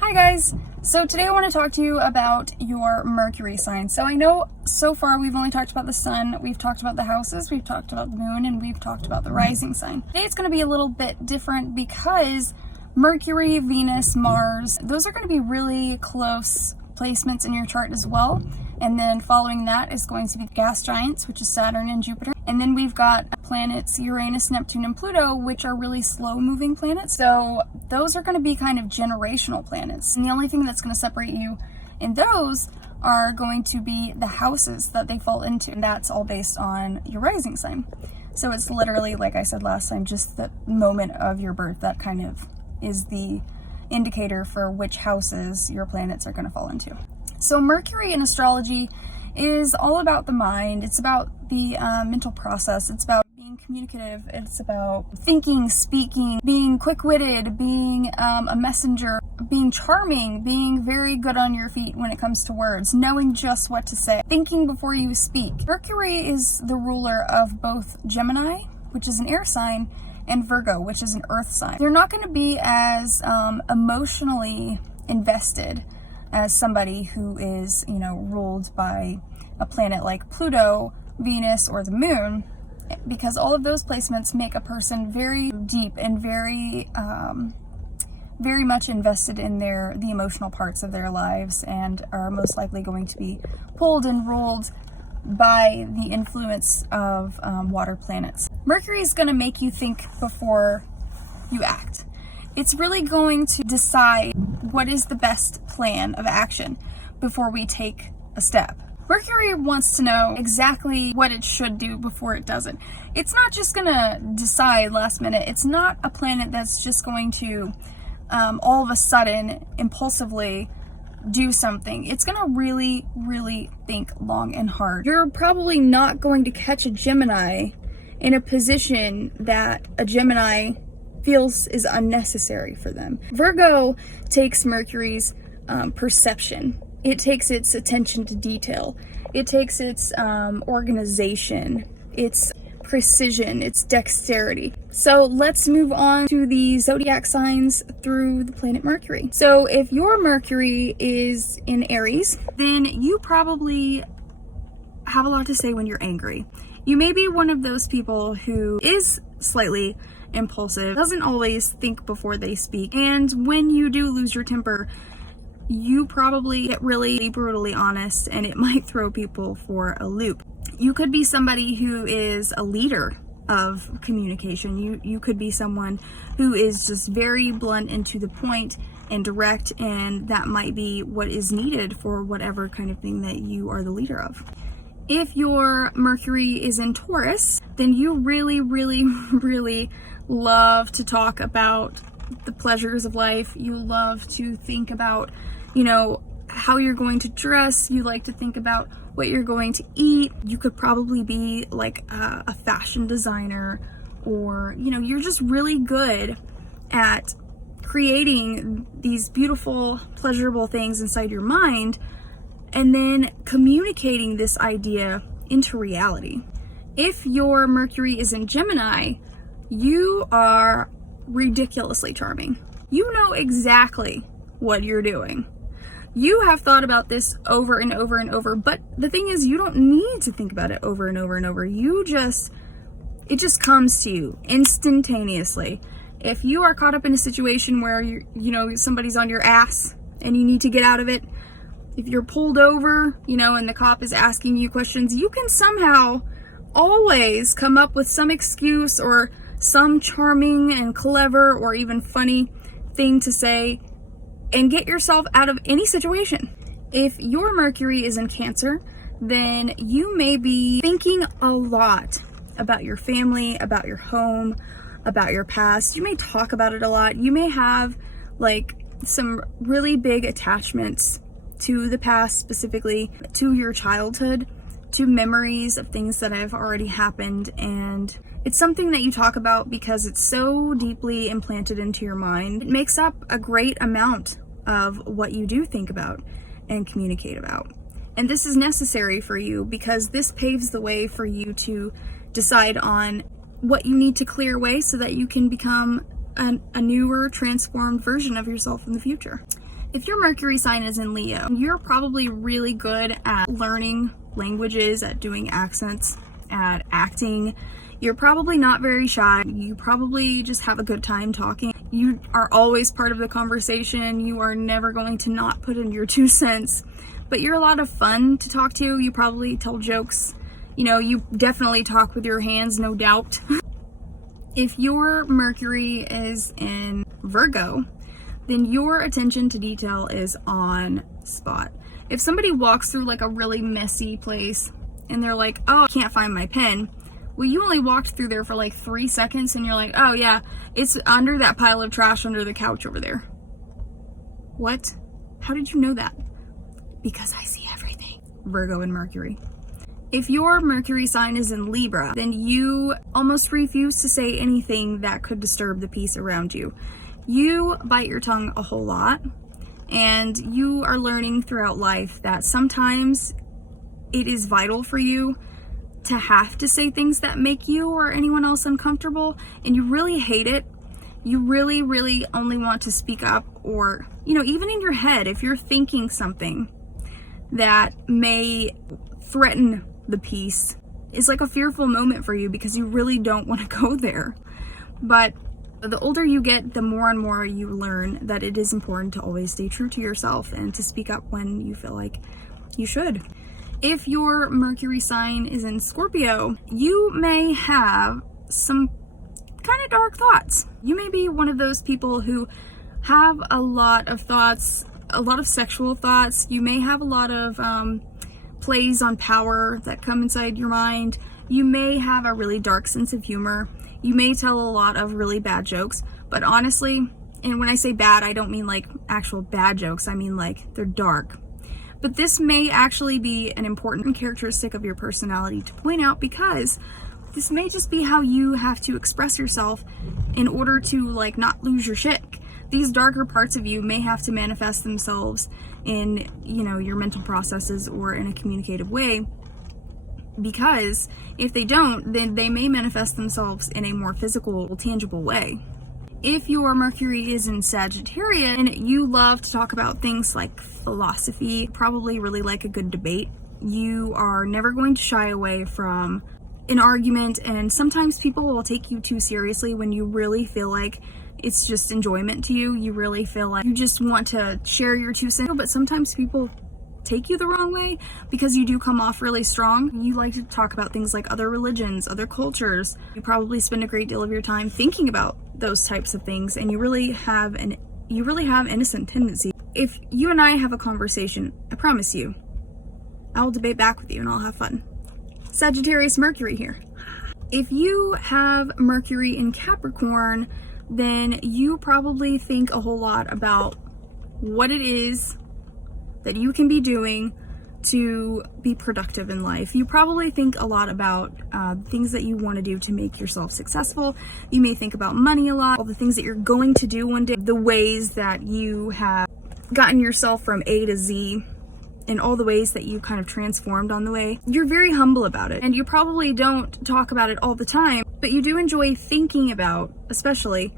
Hi guys! So today I want to talk to you about your Mercury sign. So I know so far we've only talked about the sun, we've talked about the houses, we've talked about the moon, and we've talked about the rising sign. Today it's going to be a little bit different because Mercury, Venus, Mars, those are going to be really close placements in your chart as well. And then following that is going to be gas giants, which is Saturn and Jupiter. And then we've got planets Uranus, Neptune, and Pluto, which are really slow moving planets. So those are going to be kind of generational planets. And the only thing that's going to separate you in those are going to be the houses that they fall into. And that's all based on your rising sign. So it's literally, like I said last time, just the moment of your birth that kind of is the indicator for which houses your planets are going to fall into. So Mercury in astrology is all about the mind. It's about the mental process. It's about being communicative. It's about thinking, speaking, being quick-witted, being a messenger, being charming, being very good on your feet when it comes to words, knowing just what to say, thinking before you speak. Mercury is the ruler of both Gemini, which is an air sign, and Virgo, which is an earth sign. They're not going to be as emotionally invested as somebody who is, ruled by a planet like Pluto, Venus, or the moon, because all of those placements make a person very deep and very much invested in the emotional parts of their lives, and are most likely going to be pulled and ruled by the influence of water planets. Mercury is going to make you think before you act. It's really going to decide what is the best plan of action before we take a step. Mercury wants to know exactly what it should do before it doesn't. It's not just going to decide last minute. It's not a planet that's just going to all of a sudden impulsively do something. It's going to really, really think long and hard. You're probably not going to catch a Gemini in a position that a Gemini feels is unnecessary for them. Virgo takes Mercury's perception. It takes its attention to detail. It takes its organization, its precision, its dexterity. So let's move on to the zodiac signs through the planet Mercury. So if your Mercury is in Aries, then you probably have a lot to say when you're angry. You may be one of those people who is slightly impulsive, doesn't always think before they speak, and when you do lose your temper, you probably get really brutally honest, and it might throw people for a loop. You could be somebody who is a leader of communication. You could be someone who is just very blunt and to the point and direct, and that might be what is needed for whatever kind of thing that you are the leader of. If your Mercury is in Taurus, then you really, really, really love to talk about the pleasures of life. You love to think about, how you're going to dress. You like to think about what you're going to eat. You could probably be like a fashion designer, or, you're just really good at creating these beautiful, pleasurable things inside your mind and then communicating this idea into reality. If your Mercury is in Gemini, you are ridiculously charming. You know exactly what you're doing. You have thought about this over and over and over, but the thing is, you don't need to think about it over and over and over. It just comes to you instantaneously. If you are caught up in a situation where somebody's on your ass and you need to get out of it, if you're pulled over, and the cop is asking you questions, you can somehow always come up with some excuse or some charming and clever or even funny thing to say and get yourself out of any situation. If your Mercury is in Cancer, then you may be thinking a lot about your family, about your home, about your past. You may talk about it a lot. You may have some really big attachments to the past, specifically to your childhood, to memories of things that have already happened, and it's something that you talk about because it's so deeply implanted into your mind. It makes up a great amount of what you do think about and communicate about. And this is necessary for you because this paves the way for you to decide on what you need to clear away so that you can become a newer, transformed version of yourself in the future. If your Mercury sign is in Leo, you're probably really good at learning languages, at doing accents, at acting. You're probably not very shy. You probably just have a good time talking. You are always part of the conversation. You are never going to not put in your 2 cents. But you're a lot of fun to talk to. You probably tell jokes. You know, you definitely talk with your hands, no doubt. If your Mercury is in Virgo, then your attention to detail is on spot. If somebody walks through like a really messy place and they're like, oh, I can't find my pen. Well, you only walked through there for like 3 seconds and you're like, oh yeah, it's under that pile of trash under the couch over there. What? How did you know that? Because I see everything. Virgo and Mercury. If your Mercury sign is in Libra, then you almost refuse to say anything that could disturb the peace around you. You bite your tongue a whole lot, and you are learning throughout life that sometimes it is vital for you to have to say things that make you or anyone else uncomfortable, and you really hate it. You really, really only want to speak up, or, you know, even in your head, if you're thinking something that may threaten the peace, is like a fearful moment for you because you really don't want to go there. But the older you get, the more and more you learn that it is important to always stay true to yourself and to speak up when you feel like you should. If your Mercury sign is in Scorpio, you may have some kind of dark thoughts. You may be one of those people who have a lot of thoughts, a lot of sexual thoughts. You may have a lot of plays on power that come inside your mind. You may have a really dark sense of humor. You may tell a lot of really bad jokes, but honestly, and when I say bad, I don't mean like actual bad jokes, I mean like they're dark. But this may actually be an important characteristic of your personality to point out, because this may just be how you have to express yourself in order to like not lose your shit. These darker parts of you may have to manifest themselves in, you know, your mental processes or in a communicative way, because if they don't, then they may manifest themselves in a more physical, tangible way. If your Mercury is in Sagittarius and you love to talk about things like philosophy, probably really like a good debate, you are never going to shy away from an argument, and sometimes people will take you too seriously when you really feel like it's just enjoyment to you. You really feel like you just want to share your 2 cents, but sometimes people take you the wrong way because you do come off really strong. You like to talk about things like other religions, other cultures. You probably spend a great deal of your time thinking about those types of things, and you really have innocent tendency. If you and I have a conversation, I promise you, I'll debate back with you and I'll have fun. Sagittarius Mercury here. If you have Mercury in Capricorn, then you probably think a whole lot about what it is that you can be doing to be productive in life. You probably think a lot about things that you want to do to make yourself successful. You may think about money a lot, all the things that you're going to do one day, the ways that you have gotten yourself from A to Z, and all the ways that you kind of transformed on the way. You're very humble about it, and you probably don't talk about it all the time, but you do enjoy thinking about, especially,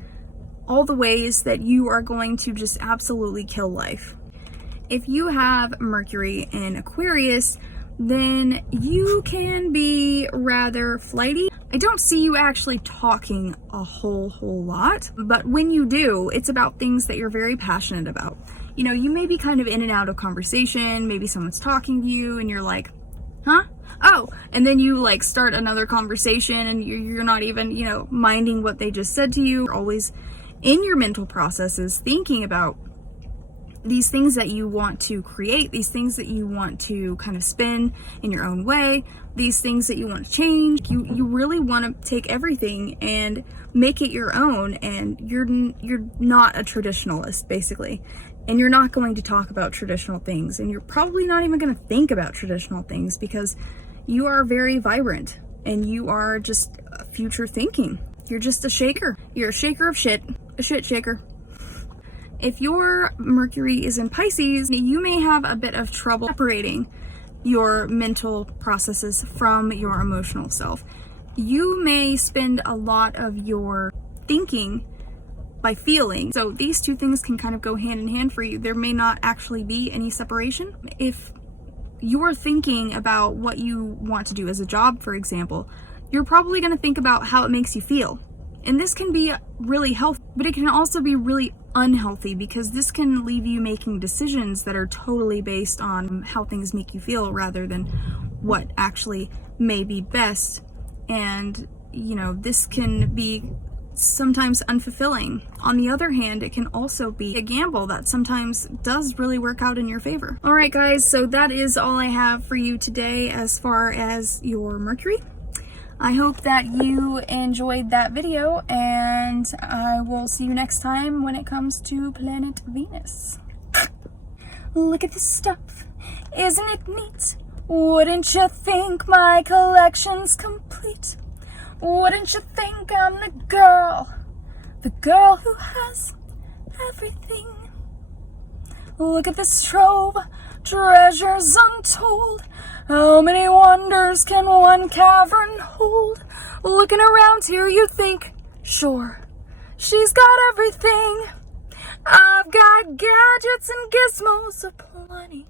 all the ways that you are going to just absolutely kill life. If you have Mercury in Aquarius, then you can be rather flighty. I don't see you actually talking a whole lot, but when you do, it's about things that you're very passionate about. You know, you may be kind of in and out of conversation, maybe someone's talking to you and you're like, huh? Oh, and then you like start another conversation and you're not even, you know, minding what they just said to you. You're always in your mental processes thinking about these things that you want to create, these things that you want to kind of spin in your own way, these things that you want to change. You really want to take everything and make it your own, and you're not a traditionalist, basically. And you're not going to talk about traditional things, and you're probably not even going to think about traditional things because you are very vibrant and you are just future thinking. You're just a shaker. You're a shaker of shit, a shit shaker. If your Mercury is in Pisces, you may have a bit of trouble separating your mental processes from your emotional self. You may spend a lot of your thinking by feeling. So these two things can kind of go hand in hand for you. There may not actually be any separation. If you're thinking about what you want to do as a job, for example, you're probably going to think about how it makes you feel. And this can be really healthy, but it can also be really unhealthy, because this can leave you making decisions that are totally based on how things make you feel rather than what actually may be best. And, you know, this can be sometimes unfulfilling. On the other hand, it can also be a gamble that sometimes does really work out in your favor. All right, guys, so that is all I have for you today as far as your Mercury. I hope that you enjoyed that video, and I will see you next time when it comes to planet Venus. Look at this stuff. Isn't it neat? Wouldn't you think my collection's complete? Wouldn't you think I'm the girl who has everything? Look at this trove, treasures untold. How many wonders can one cavern hold? Looking around here, you think, sure, she's got everything. I've got gadgets and gizmos aplenty.